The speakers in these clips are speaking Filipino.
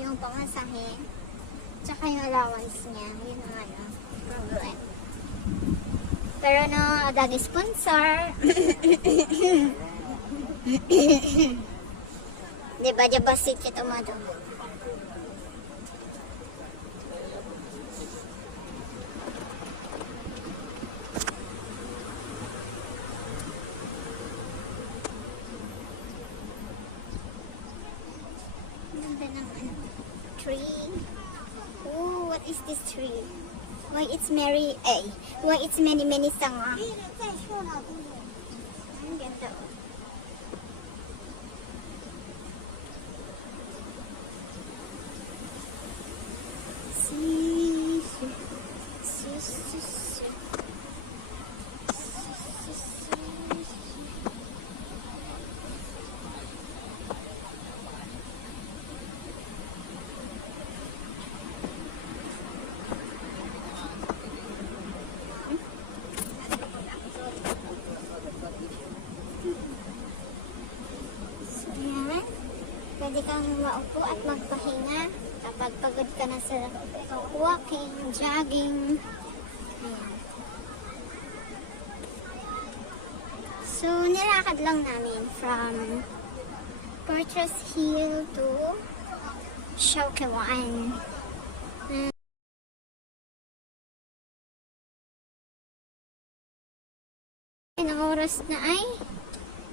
yung pamasahe, tsaka yung allowance niya. Yun ang ano, problem. Pero no, dagi sponsor. Diba, diba sikit umado. Ganda ng ano, tree. Oh, what is this tree? Why it's Mary A? Why it's many sanga? Ang ganda oh. Pwede kang maupo at magpahinga kapag pagod ka na sa walking, jogging. Ayan. So, nilakad lang namin from Fortress Hill to Shawkewan. Ang oras na ay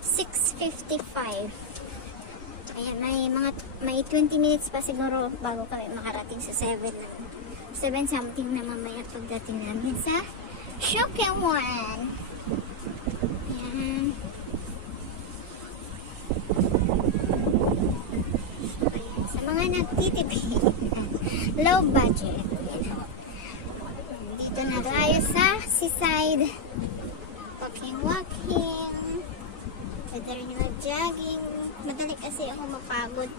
6:55. Ayan, may 20 minutes pa siguro bago kami makarating sa 7 something na mamaya pagdating namin sa Shawkewan. Ayan. Ayan. Sa mga nagtitipid, low budget. Ayan. Dito na tayo sa seaside. Walking. Pwede rin yung jogging. Madali kasi ako mapagod.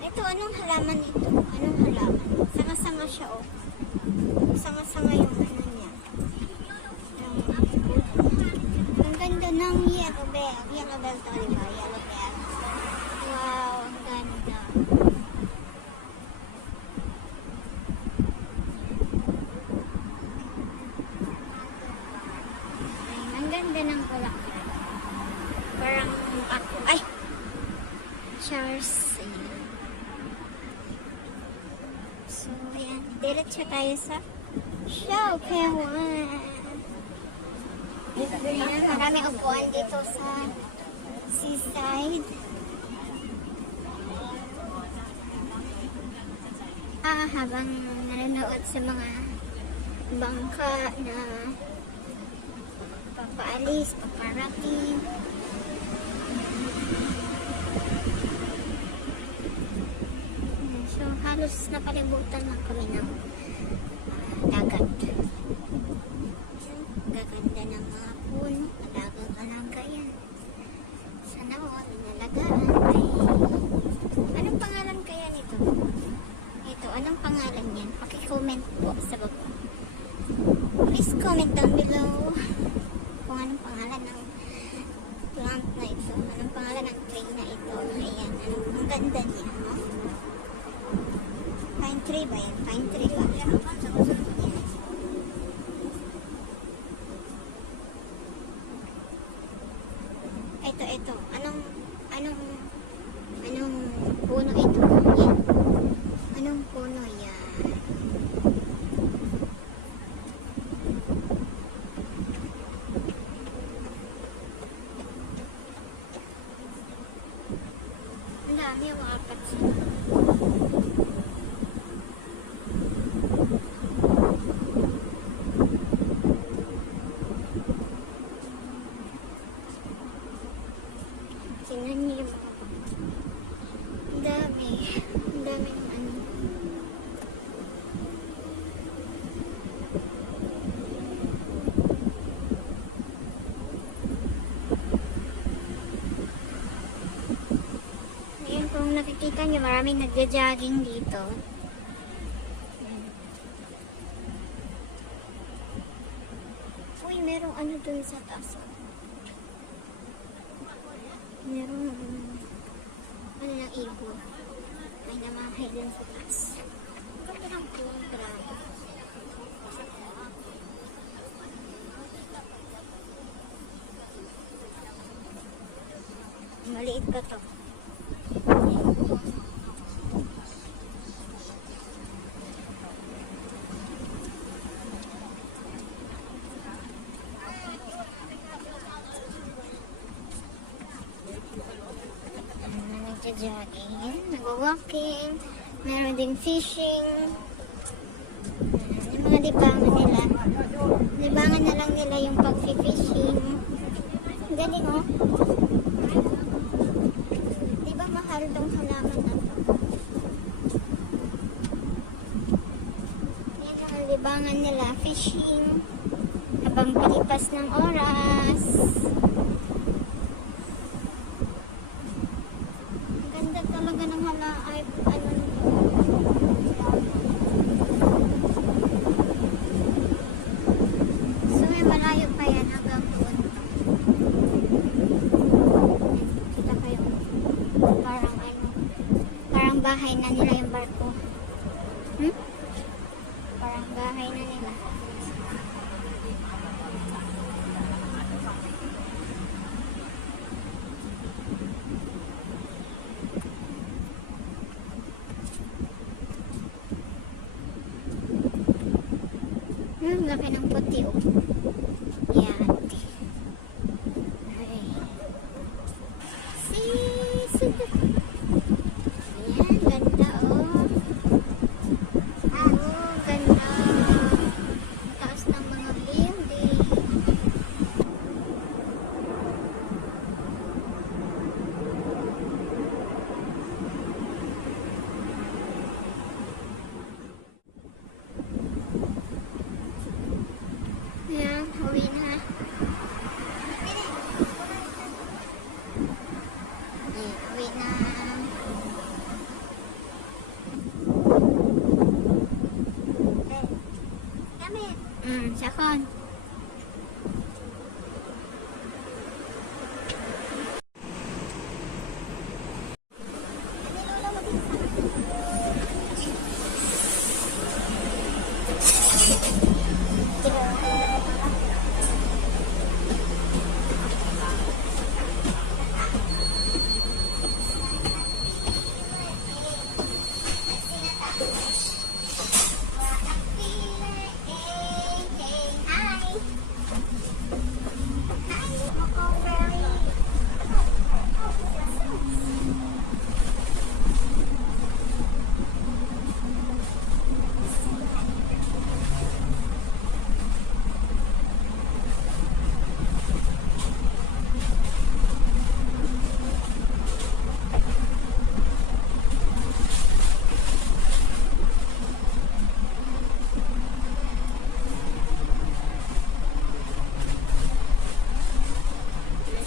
Ito, anong halaman ito? Anong halaman? Sanga-sanga siya, oh. Sanga-sanga yung ano niya. Ang ganda ng yellow bell. Yellow bell to, diba? Yellow bell. Wow, ang ganda. Ang ganda ng kulak. Parang ako, ay! Charles. So, ayan. Diretso tayo sa Shawkewan. Ayan, marami upuan dito sa seaside. Habang nanonood sa mga bangka na papaalis, paparating. So, halos napalibutan na kami ng dagat. Gaganda ng mga puno, alaga-alaga yan. Sana ako nalagaan ay... Anong pangalan kaya nito? Ito, anong pangalan yan? Paki-comment po sa baba. Please comment down below kung anong pangalan ng plant na ito. Anong pangalan ng tree na ito. Ayan, ang ganda niya. No? Pine tree ba yan? Pine tree ba? Ito. Anong puno ito? Yan. Anong puno yan? Ang dami yung apat sila. Tingnan niyo yung mga ang daming ano. Ayan, kung nakikita niyo maraming nagja-jogging dito. Uy, merong ano dun sa taas. Merong ibon. May namahay din sa taas. Ganda ng pool, grabe. Maliit ka to. Nagja-jogging, nag-walking, meron din fishing. Yung mga libangan nila. Libangan na lang nila yung pag-fishing. Galing oh. Di ba mahal tong halaman na to? Yan ang libangan nila, fishing. Habang palipas ng oras. Ang ganda talaga ng ay, ano nito. So may malayo pa yan hanggang doon. Kita kayo. Parang ano, parang bahay na nila yung barko. Parang bahay na nila. Laki ng puti oh. Yan. Ay. Sis. Ayan, ganda oh. Oh, ganda. Taas ng mga building. Ayan, uwi na. Uwi na. Sakon.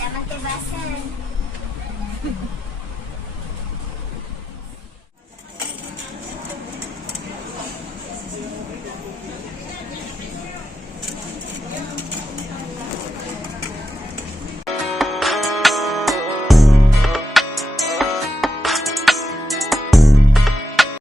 Magtibasan.